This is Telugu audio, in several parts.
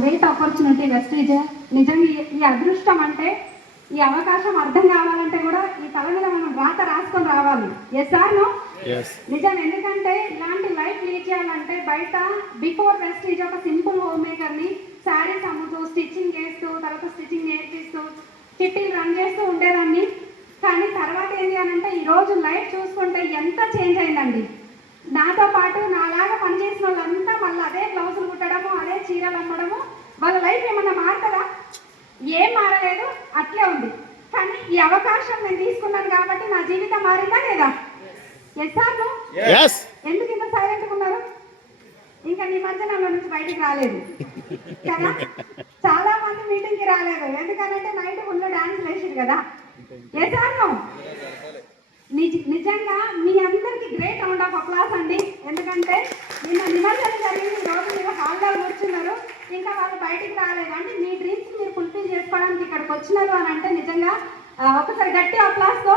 Great opportunity Vestige. నిజంగా ఈ అదృష్టం అంటే ఈ అవకాశం అర్థం కావాలంటే కూడా ఈ తల మీద మనం రాత రాసుకొని రావాలి. Yes or no? నిజం. ఎందుకంటే ఇలాంటి లైఫ్ లీడ్ చేయాలంటే బయట బిఫోర్ వెస్టీజ్ ఒక సింపుల్ హోమ్ మేకర్ని శారీస్ అమ్ముతూ స్టిచ్చింగ్ చేస్తూ తర్వాత స్టిచ్చింగ్ నేర్పిస్తూ చిట్టీలు రన్ చేస్తూ ఉండేదాన్ని. కానీ తర్వాత ఏంటి అని అంటే ఈరోజు లైఫ్ చూసుకుంటే ఎంత చేంజ్ అయిందండి. నాతో పాటు నాలాగా పనిచేసిన వాళ్ళంతా మళ్ళీ అదే బ్లౌజులు కుట్టడము అదే చీరలు అమ్మడము. వాళ్ళ లైఫ్ ఏమన్నా మారుతుందా? ఏం మారలేదు, అట్లే ఉంది. కానీ ఈ అవకాశం నేను తీసుకున్నాను కాబట్టి నా జీవితం మారిందా లేదా? Yes or no? ఎందుకు ఇంత సైలెంట్గా ఉన్నారు? ఇంకా నిమజ్జనంలో నుంచి బయటికి రాలేదు కదా. చాలా మంది మీటింగ్కి రాలేదు ఎందుకంటే నైట్ ఫుల్ డాన్స్ వేసారు కదా. Yes or no? నిజంగా మీ అందరికి గ్రేట్ రౌండ్ ఆఫ్ అప్లాస్ అండి. ఎందుకంటే నిన్న నిమజ్జనం జరిగింది, రోజు మీరు హాల్లో కూర్చున్నారు, ఇంకా వాళ్ళు బయటికి రాలేదు. అంటే మీ డ్రీమ్స్ మీరు ఫుల్ఫిల్ చేసుకోవడానికి ఇక్కడికి వచ్చినారు అని అంటే నిజంగా ఒకసారి గట్టి అప్లాస్తో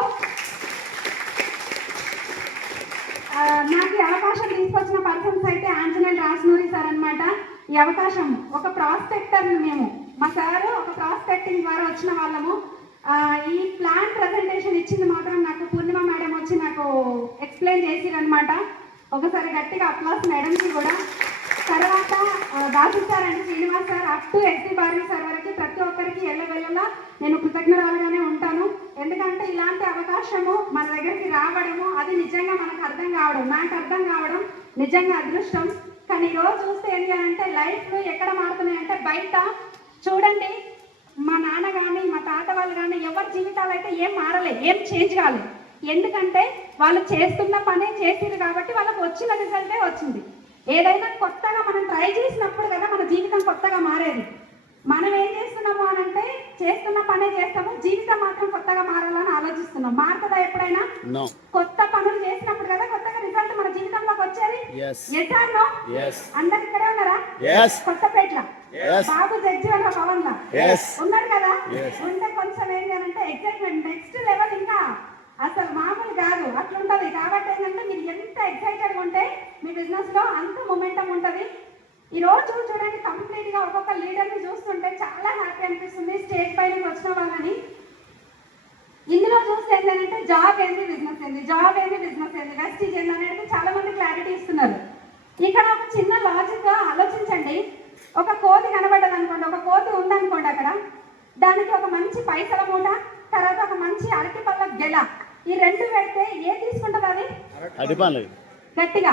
నాకు ఈ అవకాశం తీసుకొచ్చిన పర్సన్స్ అయితే ఆంజనేయులు రాజనూరి సార్ అనమాట. ఈ అవకాశం ఒక ప్రాస్పెక్టర్ని మేము, మా సారు ఒక ప్రాస్పెక్టింగ్ ద్వారా వచ్చిన వాళ్ళము. ఈ ప్లాన్ ప్రజెంటేషన్ ఇచ్చింది మాత్రం నాకు పూర్ణిమ మేడం వచ్చి నాకు ఎక్స్ప్లెయిన్ చేసిరనమాట. ఒకసారి గట్టిగా అప్లాస్ మేడంకి కూడా. తర్వాత Dasu sir and Srinivas sir up to ఎస్టీ బార్వీ సార్ వరకు ప్రతి ఒక్కరికి ఎల్లవెల్లలా నేను కృతజ్ఞతలుగానే ఉంటాను. ఎందుకంటే ఇలాంటి అవకాశము మన దగ్గరికి రావడము అది నిజంగా మనకు అర్థం కావడం, నాకు అర్థం కావడం నిజంగా అదృష్టం. కానీ ఈరోజు చూస్తే ఏంటి అంటే లైఫ్లు ఎక్కడ మారుతున్నాయి అంటే బయట చూడండి, మా నాన్న కానీ మా తాత వాళ్ళు కానీ ఎవరి జీవితాలు అయితే ఏం మారలే, ఏం చేంజ్ కాలేదు. ఎందుకంటే వాళ్ళు చేస్తున్న పనే చేసిరు కాబట్టి వాళ్ళకి వచ్చిన రిజల్టే వచ్చింది. ఏదైనా కొత్తగా మనం ట్రై చేసినప్పుడు కదా మన జీవితం కొత్తగా మారేది. మనం ఏం చేస్తున్నాము అని అంటే చేస్తున్న పనే చేస్తాము, జీవితం మాత్రం కొత్తగా మారాలని ఆలోచిస్తున్నాం. మారుతుందా ఎప్పుడైనా? కొత్త పనులు చేసినప్పుడు కదా కొత్తగా రిజల్ట్ మన జీవితంలోకి వచ్చేది. Yes or no? అందరు ఇక్కడే ఉన్నారా? కొత్తపేటలో బాబు జగ్జీవన్ పవన్ లా ఉన్నారు కదా. ఉంటే కొంచెం ఏంటి అంటే ఎక్సైట్మెంట్ నెక్స్ట్ లెవెల్, ఇంకా అసలు మామూలు కాదు అట్లుంటది. కాబట్టి ఏంటంటే మీరు ఎంత ఎక్సైటెడ్గా ఉంటే మీ బిజినెస్ లో అంత మొమెంటం ఉంటుంది. ఈ రోజు చూడండి కంప్లీట్ గా ఒక్కొక్క లీడర్ని చూస్తుంటే చాలా హ్యాపీ అనిపిస్తుంది. స్టేజ్ పైన వచ్చిన వాళ్ళని ఇందులో చూస్తే ఏంటంటే జాబ్ ఏంది బిజినెస్ ఏంది, జాబ్ ఏంది బిజినెస్ ఏంది, వెస్టీజ్ ఏంది అనేది చాలా మంది క్లారిటీ ఇస్తున్నారు. ఇక్కడ ఒక చిన్న లాజిక్ గా ఆలోచించండి. ఒక కోతి కనబడ్డది అనుకోండి, ఒక కోతి ఉందనుకోండి, అక్కడ దానికి ఒక మంచి పైసల మూట, తర్వాత ఒక మంచి అరటి పళ్ళ గెల, ఈ రెండు పెడితే ఏం తీసుకుంటుంది? అది గట్టిగా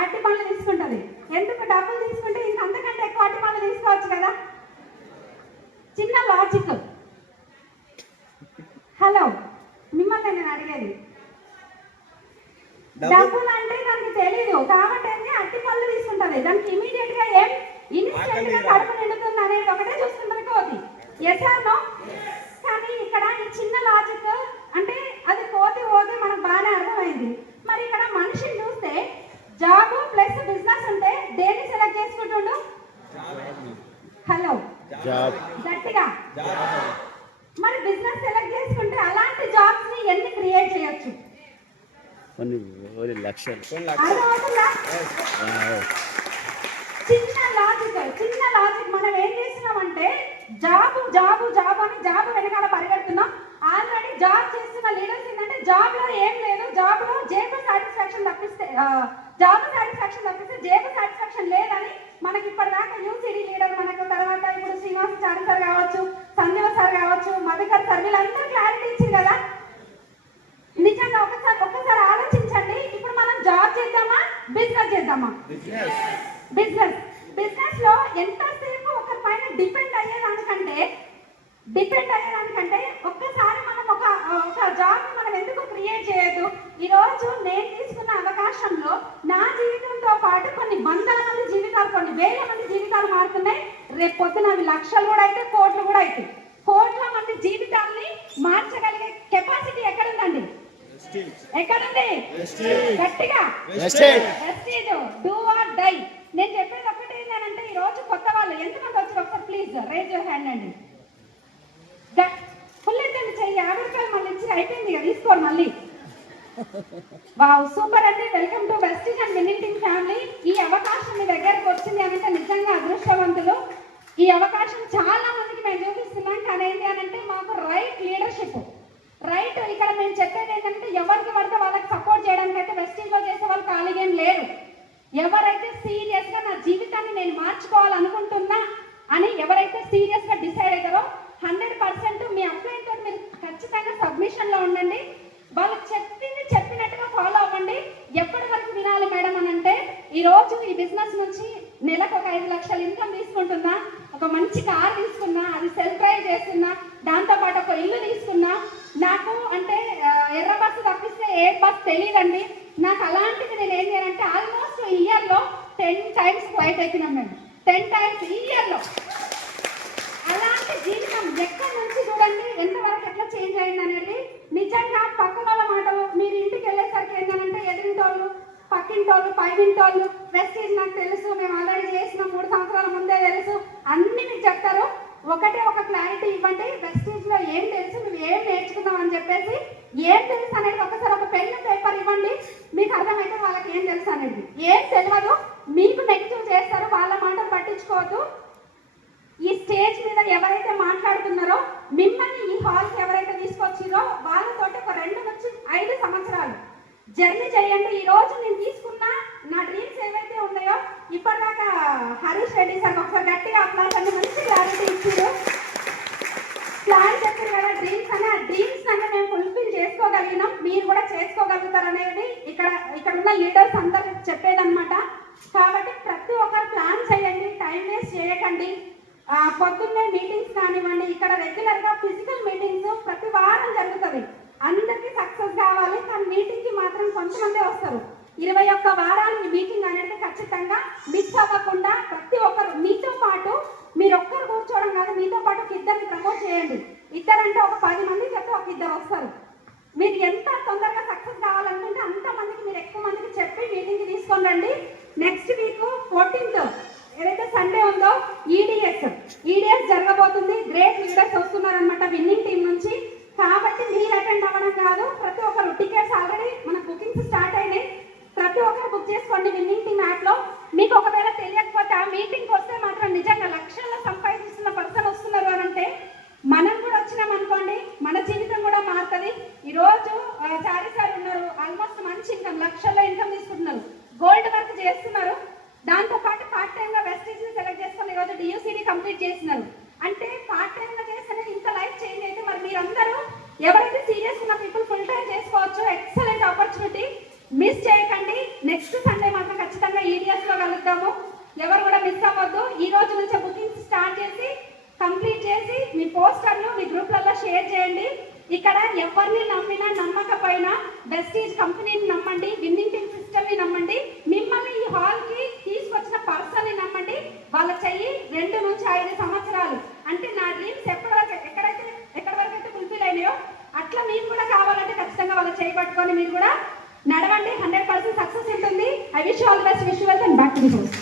అరటి పళ్ళు తీసుకుంటుంది. ఎందుకు? డబ్బులు తీసుకుంటే ఇంక అంతకంటే ఎక్కువ అరటి పళ్ళు తీసుకోవచ్చు కదా. చిన్న లాజిక్. హలో, మిమ్మల్ని నేను అడిగేది. డబ్బులు అంటే దానికి తెలీదు కాబట్టి అరటి పళ్ళు తీసుకుంటుంది. దానికి ఇమీడియట్ గా ఏం ఇన్స్టెంట్ గా కడుపు నిండుతుంది అనేది ఒకటే చూసుకుంటుంది కోతి. Yes or no? కానీ ఇక్కడ ఈ చిన్న లాజిక్ అంటే అది కోతి ఓకే మనకు బాగానే అర్థమైంది. మరి ఇక్కడ మనిషిని చూస్తే జాబ్ ప్లస్ బిజినెస్ ఉంటే దేన్ని సెలెక్ట్ చేసుకుంటుండు? హలో, గట్టిగా. మరి బిజినెస్ సెలెక్ట్ చేసుకుంటే అలాంటి జాబ్స్ ని ఎన్ని క్రియేట్ చేయొచ్చు? చిన్న లాజిక్ మనం ఏం చేస్తున్నామంటే జాబ్ జాబ్ జాబ్ అని జాబ్ వెనకాల పరిగెడుతున్నాం. ఆల్రెడీ జాబ్ చేస్తున్న లీడర్స్ ఏంటంటే జాబ్ లో ఏం లేదు, జాబ్ లో జేబు సాటిస్ఫాక్షన్ తప్పిస్తే జేబు సాటిస్ఫాక్షన్ లేదని మనకి ఇప్పటిదాకా యూసీడీ లీడర్ మనకు, తర్వాత ఇప్పుడు శ్రీనివాసాచారి సార్ కావచ్చు, సంజీవ సార్ కావచ్చు, మధుకర్ సార్ వీళ్ళందరూ క్లారిటీ ఇచ్చింది కదా. నిజంగా ఒక్కసారి ఆలోచించండి. ఇప్పుడు మనం జాబ్ చేద్దామా బిజినెస్ చేద్దామా? బిజినెస్ లో ఎంతసేపు ఒకరి పైన డిపెండ్ అయ్యేదానికంటే ఒక్కసారి మనం ఒక జాబ్ మనం ఎందుకు క్రియేట్ చేయొద్దు? ఈరోజు నేను తీసుకున్న అవకాశంలో నా జీవితంతో పాటు కొన్ని వందల మంది జీవితాలు, కొన్ని వేల మంది జీవితాలు మారుతున్నాయి. రేపు పొద్దున అవి లక్షలు కూడా అయితే కోట్లు కూడా అయితే కోట్ల మంది జీవితాల్ని మార్చగలిగే కెపాసిటీ ఎక్కడుందండి? ఎక్కడుంది? గట్టిగా వెస్టీజ్ డూ ఆర్ డై. నేను చెప్పేది ఒకటి ఏంటంటే ఈ రోజు కొత్త వాళ్ళు ఎంతమంది వచ్చారు ఒకసారి ప్లీజ్ రేజ్ యువర్ హ్యాండ్ అండి. ఫుల్ ఎత్తండి చెయ్యి. 50 రూపాయలు మళ్ళీ ఇచ్చి అయిపోయింది కదా, తీసుకోండి మళ్ళీ. వావ్, సూపర్ అండి. Welcome to Vestige and winning team family. ఈ అవకాశం మీ దగ్గరకు వచ్చింది అంటే నిజంగా అదృష్టం. ఈ అవకాశం చాలా మందికి మేము చూపిస్తున్నాం. కానీ ఏంటి అని అంటే మాకు రైట్ లీడర్షిప్, రైట్ ఇక్కడ మేము చెప్పేది ఏంటంటే ఎవరికి పడితే వాళ్ళకి సపోర్ట్ చేయడానికి అయితే వెస్టీజ్లో చేసే వాళ్ళు ఖాళీగా ఏం లేరు. ఎవరైతే సీరియస్గా నా జీవితాన్ని నేను మార్చుకోవాలనుకుంటున్నా అని ఎవరైతే సీరియస్గా డిసైడ్ అవుతారో 100% మీ అప్లైతో మీరు ఖచ్చితంగా సబ్మిషన్లో ఉండండి. వాళ్ళకి చెప్పింది చెప్పినట్టుగా ఫాలో అవ్వండి. ఎప్పటి వరకు వినాలి మేడం అని అంటే, ఈరోజు ఈ బిజినెస్ నుంచి నెలకు ఒక 5 లక్షలు ఇన్కమ్ తీసుకుంటున్నా, ఒక మంచి కార్ తీసుకున్నా, అది సెల్ఫ్ డ్రైవ్ చేస్తున్నా, దాంతోపాటు ఒక ఇల్లు తీసుకున్నా, నాకు అంటే ఎర్ర బస్సు తప్పిస్తే ఏ బస్ తెలియదండి. నాకు అలాంటిది నేను ఏం చేయాలంటే ఆల్మోస్ట్ ఇయర్లో 10 times ఫ్లైట్ ఎక్కినాం మేము, 10 times ఇయర్లో. అలాంటి జీవితం ఎక్కడి నుంచి చూడండి ఎంతవరకు ఎట్లా చేంజ్ అయింది అనేది. నిజంగా పక్కన వాళ్ళ మాటలు మీరు ఇంటికి వెళ్ళేసరికి ఏంటంటే ఎదిరింటోళ్ళు, పక్కింటోళ్ళు, పైవింటోళ్ళు వెస్టీజ్ నాకు తెలుసు, మేము ఆల్రెడీ చేసిన 3 సంవత్సరాల ముందే తెలుసు అన్ని మీకు చెప్తారు. ఒకటే ఒక క్లారిటీ ఇవ్వండి, వెస్టీజ్లో ఏం తెలుసు, నువ్వు ఏం నేర్చుకున్నావు అని చెప్పేసి ఏం తెలుసు అనేది ఒకసారి ఒక పెన్ పేపర్ ఇవ్వండి. మీకు అర్థమైతే వాళ్ళకి ఏం తెలుసు అనేది. ఏం తెలియదు మీకు నెగిటివ్ చేస్తారు, వాళ్ళ మాటలు పట్టించుకోవద్దు. ఈ స్టేజ్ మీద ఎవరైతే మాట్లాడుతున్నారో మిమ్మల్ని ఈ హాల్కి ఎవరైతే తీసుకొచ్చిరో వాళ్ళతోటి ఒక 2 నుంచి 5 సంవత్సరాలు జర్నీ చేయండి. ఈ రోజు నేను తీసుకున్న నా డ్రీమ్స్ ఏవైతే ఉన్నాయో ఇప్పటిదాకా హరీష్ రెడ్డి సార్ ఒకసారి గట్టిగా అప్లాస్ అని మంచి క్లారిటీ ఇచ్చారు. ప్లాన్ చెప్పారు కదా డ్రీమ్స్ అని, ఆ డ్రీమ్స్ అనే మేము ఫుల్ఫిల్ చేసుకోగలిగినాం, మీరు కూడా చేసుకోగలుగుతారు అనేది ఇక్కడ ఉన్న లీడర్స్ అందరూ చెప్పేదన్నమాట. కాబట్టి ప్రతి ఒక్కరు ప్లాన్ చేయండి, టైం వేస్ట్ చేయకండి. పొద్దున్నే మీటింగ్స్ కానివ్వండి, ఇక్కడ రెగ్యులర్గా ఫిజికల్ మీటింగ్స్ ప్రతి వారం జరుగుతుంది. అందరికీ సక్సెస్ కావాలి, కానీ మీటింగ్కి మాత్రం కొంతమందే వస్తారు. 21 వారాలు ఈ మీటింగ్ అనేది ఖచ్చితంగా మిస్ అవ్వకుండా ప్రతి ఒక్కరు మీతో పాటు, మీరు ఒక్కరు కూర్చోవడం కాదు, మీతో పాటు ఒక 2ని ప్రమోట్ చేయండి. 2 అంటే ఒక 10 మంది చెప్తే ఒక 2 వస్తారు. మీరు ఎంత తొందరగా సక్సెస్ కావాలనుకుంటే అంతమందికి మీరు ఎక్కువ మందికి చెప్పి మీటింగ్కి తీసుకొని రండి. నెక్స్ట్ వీక్ 14th ఏదైతే సండే ఉందో ఈడిఎస్ జరగబోతుంది. గ్రేట్ లీడర్స్ వస్తున్నారనమాట విన్నింగ్ టీం నుంచి. కాబట్టి మీరు అటెండ్ అవ్వడం కాదు, ప్రతి ఒక్కరు టికెట్స్ ఆల్రెడీ మన బుకింగ్స్ స్టార్ట్ అయినాయి. ప్రతి ఒక్కరు బుక్ చేసుకోండి విన్నింగ్ టీం యాప్లో. మీకు ఒకవేళ తెలియకపోతే ఆ మీటింగ్కి వస్తే మాత్రం నిజంగా లక్షల్లో సంపాదిస్తున్న పర్సన్ వస్తున్నారు అని అంటే మనం కూడా వచ్చినాం అనుకోండి, మన జీవితం కూడా మారుతుంది. ఈరోజు చారీ సార్ ఉన్నారు, ఆల్మోస్ట్ మంచి ఇన్కమ్, లక్షల్లో ఇన్కమ్ తీసుకుంటున్నారు, గోల్డ్ వర్క్ చేస్తున్నారు. దాంతోపాటు పార్ట్ టైంగా వెస్టీజ్ని సెలెక్ట్ చేసుకొని ఈరోజు డియూసీని కంప్లీట్ చేస్తున్నారు. అంటే పార్ట్ టైంగా చేస్తేనే ఇంత లైఫ్ చేంజ్ అయితే మరి మీరందరూ ఎవరైతే సీరియస్ ఉన్న పీపుల్ ఫుల్ టైం చేసుకోవచ్చు. ఎక్సలెంట్ ఆపర్చునిటీ, మిస్ చేయకండి. నెక్స్ట్ సండే మాత్రం ఖచ్చితంగా ఈడిఎస్లో కలుద్దాము, ఎవరు కూడా మిస్ అవ్వద్దు. ఈ రోజు నుంచే బుకింగ్స్ స్టార్ట్ చేసి కంప్లీట్ చేసి మీ పోస్టర్లు మీ గ్రూప్లలో షేర్ చేయండి. ఇక్కడ ఎవరిని నమ్మినా నమ్మకపోయినా వెస్టీజ్ కంపెనీని నమ్మండి, విన్నింగ్ టీమ్ సిస్టమ్ని నమ్మండి, మిమ్మల్ని ఈ హాల్కి తీసుకొచ్చిన పర్సన్ని నమ్మండి. వాళ్ళ చెయ్యి 2 నుంచి 5 సంవత్సరాలు అంటే నా డ్రీమ్స్ ఎక్కడి వరకు అయితే ఫుల్ఫిల్ అయినాయో అట్లా మీకు కూడా కావాలంటే ఖచ్చితంగా వాళ్ళ చెయ్యి పట్టుకొని మీరు కూడా నడవండి. 100% సక్సెస్ ఉంటుంది. I wish all the best, wish you well and back to the house.